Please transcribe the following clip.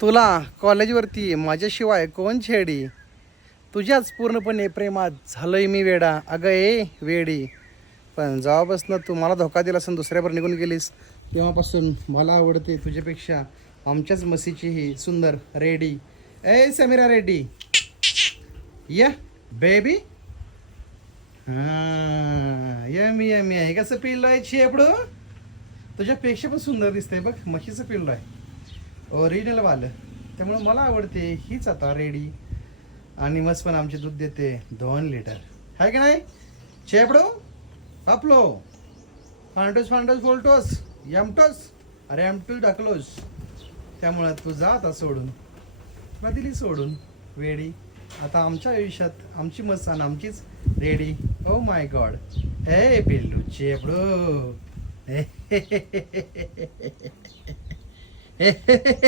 तुला कॉलेजवरती माझ्याशिवाय कोण छेडी, तुझ्याच पूर्णपणे प्रेमात झालोय मी वेडा. अगं ए वेडी, पण जेव्हापासून तू मला धोका दिलास आणि दुसऱ्यावर निघून गेलीस तेव्हापासून मला आवडते तुझ्यापेक्षा आमच्याच मसीची ही सुंदर रेडी. ए समीरा रेड्डी, या बेबी. हां यमी यमी आहे. कसं पिल्लो आहे शेपडू, तुझ्यापेक्षा पण सुंदर दिसतंय बघ. म्हशीचं पिल्लो आहे, ओरिजिनल वालं. त्यामुळे मला आवडते हीच आता रेडी. आणि मस्त पण आमचे दूध देते 2 लिटर. आहे की नाही शेपडू आपलो? फांडोस फांडोस फोल्टोस यमटोस, अरे एमटोस ढकलोस. त्यामुळं तू जा आता सोडून, तुला दिली सोडून वेडी. आता आमच्या आयुष्यात आमची मस्त आणि आमचीच रेडी. ओ माय गॉड, हे पिल्लू शेपडू.